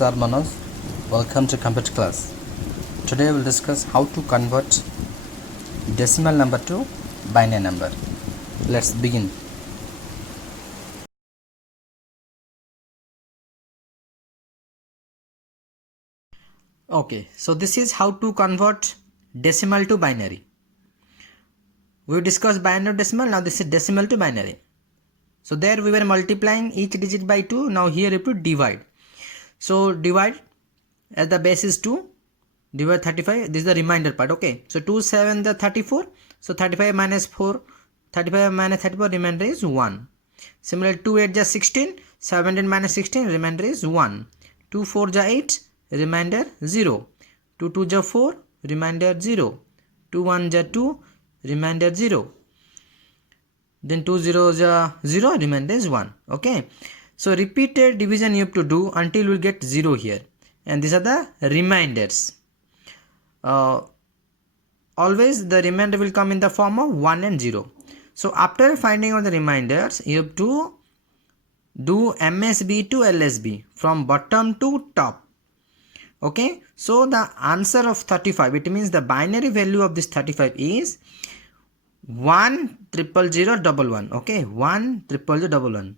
is R. Manoj. Welcome to computer class. Today we will discuss how to convert decimal number to binary number. Let's begin. Okay, so this is how to convert decimal to binary. We discussed binary decimal, now this is decimal to binary. So there we were multiplying each digit by 2, now here you have to divide. So divide as the base is 2, divide 35, this is the remainder part, okay. So 2 7 the 34, so 35 minus 4, 35 minus 34, remainder is 1. Similarly 2 8 is 16, 17 minus 16, remainder is 1. 2 4 is 8, remainder 0. 2 2 is 4, remainder 0. 2 1 is 2, remainder 0. Then 2 0 is 0, remainder is 1, okay. So repeated division you have to do until you will get 0 here, and these are the remainders. Always the remainder will come in the form of 1 and 0. So after finding out the remainders, you have to do MSB to LSB from bottom to top, okay. So the answer of 35, it means the binary value of this 35 is 1000111, okay. 1000111.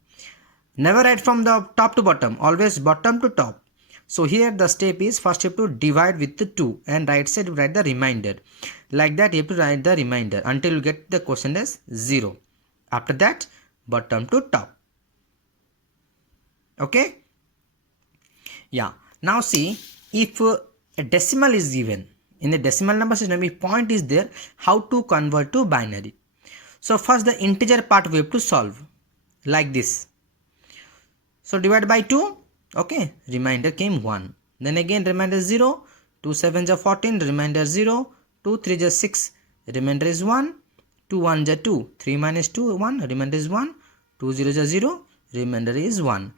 Never write from the top to bottom, always bottom to top. So here the step is, first you have to divide with the 2 and right side you write the remainder. Like that you have to write the remainder until you get the quotient as 0. After that bottom to top, okay. Yeah, now see, if a decimal is given in the decimal number system, if point is there, how to convert to binary. So first the integer part we have to solve like this. So divide by 2, okay, remainder came 1. Then again remainder 0, 2 7s are 14, remainder 0, 2 3s are 6, remainder is 1, 2 1s are 2, 3 minus 2 1, remainder is 1, 2 0s are 0, remainder is 1.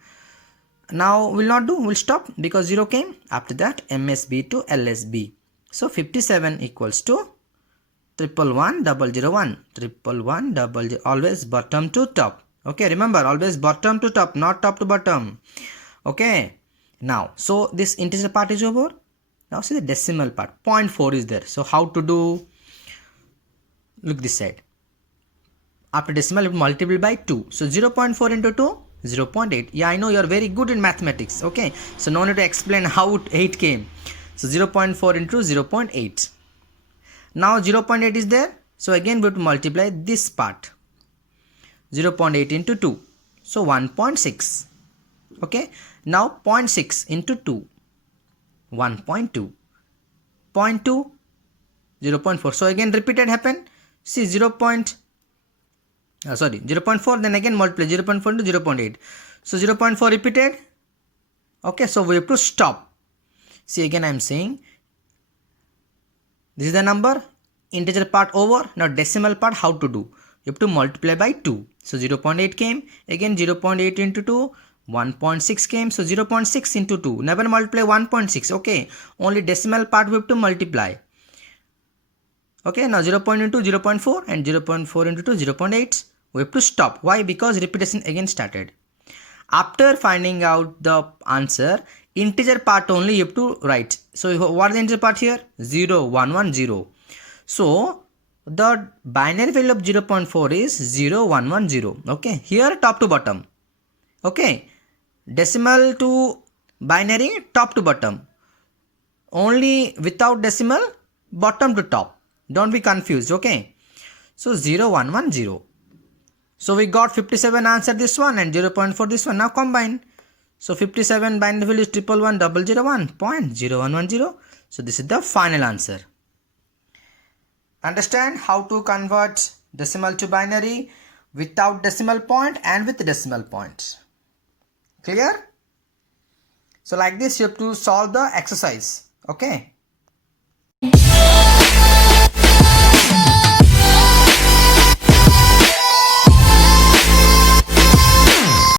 Now will not do, will stop because 0 came. After that MSB to LSB. So 57 equals to 111001, 1110, always bottom to top. Okay, remember, always bottom to top, not top to bottom. Okay, now so this integer part is over. Now see the decimal part, 0.4 is there. So how to do? Look this side. After decimal, multiply by 2. So 0.4 into 2, 0.8. Yeah, I know you are very good in mathematics. Okay, so no need to explain how 8 came. So 0.4 into 0.8. Now 0.8 is there. So again we have to multiply this part. 0.8 into 2, so 1.6, okay. Now 0.6 into 2, 1.2, 0.2, 0.4. So again repeated happen. See 0.4, then again multiply 0.4 into 0.8. So 0.4 repeated, okay. So we have to stop. See again I am saying, this is the number, integer part over. Now decimal part how to do? You have to multiply by 2. So 0.8 came, again 0.8 into 2, 1.6 came, so 0.6 into 2, never multiply 1.6, okay, only decimal part we have to multiply, okay. Now 0.2 into 0.4 and 0.4 into 2, 0.8, we have to stop. Why? Because repetition again started. After finding out the answer, integer part only you have to write. So what is the integer part here? 0 1 1 0. So the binary value of 0.4 is 0 1 1 0, okay. Here top to bottom, okay. Decimal to binary, top to bottom. Only without decimal, bottom to top. Don't be confused, okay. So 0 1 1 0. So we got 57 answer this one and 0.4 this one. Now combine. So 57 binary value is 111,001.0110. So this is the final answer. Understand how to convert decimal to binary without decimal point and with decimal point. Clear? So like this you have to solve the exercise. Okay.